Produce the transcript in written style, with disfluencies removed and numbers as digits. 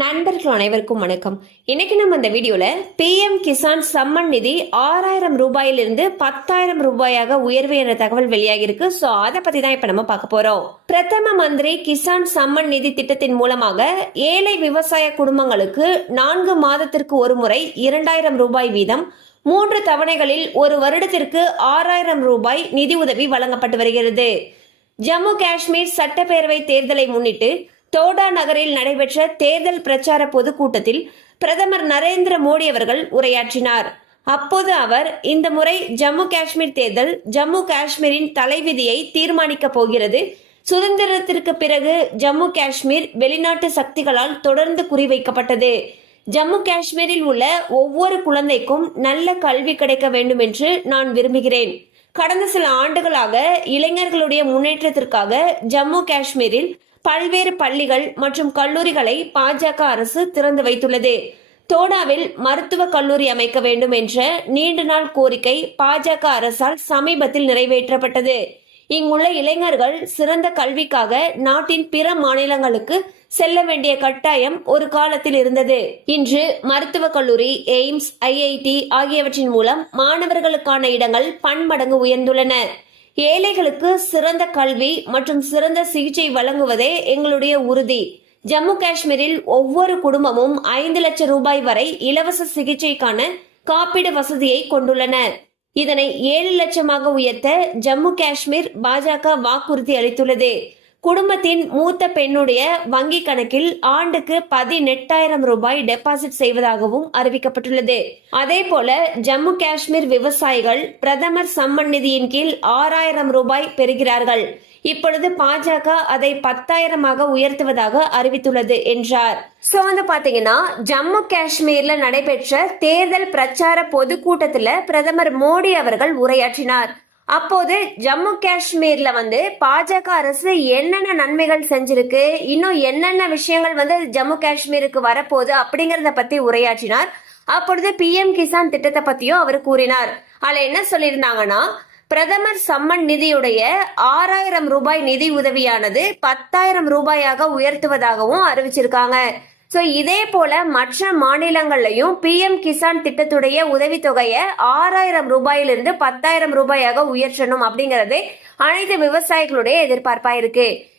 நண்பர்கள் அனைவருக்கும் வணக்கம். இன்னைக்கு நம்ம இந்த வீடியோல PM கிசான் சம்மன் நிதி 6000 ரூபாயிலிருந்து 10,000 ரூபாயாக உயர்வு என்ற தகவல் வெளியாகி இருக்கு. சோ அதை பத்தி தான் இப்ப நம்ம பார்க்க போறோம். பிரதம மந்திரி கிசான் சம்மன் நிதி திட்டத்தின் மூலமாக ஏழை விவசாய குடும்பங்களுக்கு 4 மாதத்திற்கு ஒரு முறை 2000 ரூபாய் வீதம் 3 தவணைகளில் ஒரு வருடத்திற்கு 6000 ரூபாய் நிதி உதவி வழங்கப்பட்டு வருகிறது. ஜம்மு காஷ்மீர் சட்டப்பேரவை தேர்தலை முன்னிட்டு தோடா நகரில் நடைபெற்ற தேர்தல் பிரச்சார பொதுக்கூட்டத்தில் பிரதமர் நரேந்திர மோடி அவர்கள் உரையாற்றினார். அப்போது அவர் இந்த முறை ஜம்மு காஷ்மீர் தேர்தல் ஜம்மு காஷ்மீரின் தலைவிதியை தீர்மானிக்க போகிறது. சுதந்திரத்திற்கு பிறகு ஜம்மு காஷ்மீர் வெளிநாட்டு சக்திகளால் தொடர்ந்து குறிவைக்கப்பட்டது. ஜம்மு காஷ்மீரில் உள்ள ஒவ்வொரு குழந்தைக்கும் நல்ல கல்வி கிடைக்க வேண்டும் என்று நான் விரும்புகிறேன். கடந்த சில ஆண்டுகளாக இளைஞர்களுடைய முன்னேற்றத்திற்காக ஜம்மு காஷ்மீரில் பல்வேறு பள்ளிகள் மற்றும் கல்லூரிகளை பாஜக அரசு திறந்து வைத்துள்ளது. தோடாவில் மருத்துவ கல்லூரி அமைக்க வேண்டும் என்ற நீண்ட நாள் கோரிக்கை பாஜக அரசால் சமீபத்தில் நிறைவேற்றப்பட்டது. இங்குள்ள இளைஞர்கள் சிறந்த கல்விக்காக நாட்டின் பிற மாநிலங்களுக்கு செல்ல வேண்டிய கட்டாயம் ஒரு காலத்தில் இருந்தது. இன்று மருத்துவக் கல்லூரி, எய்ம்ஸ், IIT ஆகியவற்றின் மூலம் மாணவர்களுக்கான இடங்கள் பன்மடங்கு உயர்ந்துள்ளன. ஏழைகளுக்கு சிறந்த கல்வி மற்றும் சிறந்த சிகிச்சை வழங்குவதே எங்களுடைய உறுதி. ஜம்மு காஷ்மீரில் ஒவ்வொரு குடும்பமும் 5 லட்சம் ரூபாய் வரை இலவச சிகிச்சைக்கான காப்பீடு வசதியை கொண்டுள்ளன. இதனை 7 லட்சமாக உயர்த்த ஜம்மு காஷ்மீர் பாஜக வாக்குறுதி அளித்துள்ளது. குடும்பத்தின் மூத்த பெண்ணுடைய வங்கி கணக்கில் ஆண்டுக்கு 18,000 ரூபாய் டெபாசிட் செய்வதாகவும் அறிவிக்கப்பட்டுள்ளது. அதே போல ஜம்மு காஷ்மீர் விவசாயிகள் பிரதமர் சம்மன் நிதியின் கீழ் 6000 ரூபாய் பெறுகிறார்கள். இப்பொழுது பாஜக அதை 10,000 உயர்த்துவதாக அறிவித்துள்ளது என்றார். சோ வந்து பாத்தீங்கன்னா ஜம்மு காஷ்மீர்ல நடைபெற்ற தேர்தல் பிரச்சார பொதுக்கூட்டத்துல பிரதமர் மோடி அவர்கள் உரையாற்றினார். அப்போது ஜம்மு காஷ்மீர்ல பாஜக அரசு என்னென்ன நன்மைகள் செஞ்சிருக்கு, இன்னும் என்னென்ன விஷயங்கள் ஜம்மு காஷ்மீருக்கு வரப்போகுது அப்படிங்கறத பத்தி உரையாற்றினார். அப்பொழுது PM கிசான் திட்டத்தை பத்தியும் அவர் கூறினார். அதுல என்ன சொல்லியிருந்தாங்கன்னா, பிரதமர் சம்மன் நிதியுடைய 6000 ரூபாய் நிதி உதவியானது 10,000 ரூபாயாக உயர்த்துவதாகவும் அறிவிச்சிருக்காங்க. சோ இதே போல மற்ற மாநிலங்கள்லயும் PM கிசான் திட்டத்துடைய உதவித்தொகையை 6000 ரூபாயிலிருந்து 10,000 ரூபாயாக உயர்த்தணும் அப்படிங்கறது அனைத்து விவசாயிகளுடைய எதிர்பார்ப்பா இருக்கு.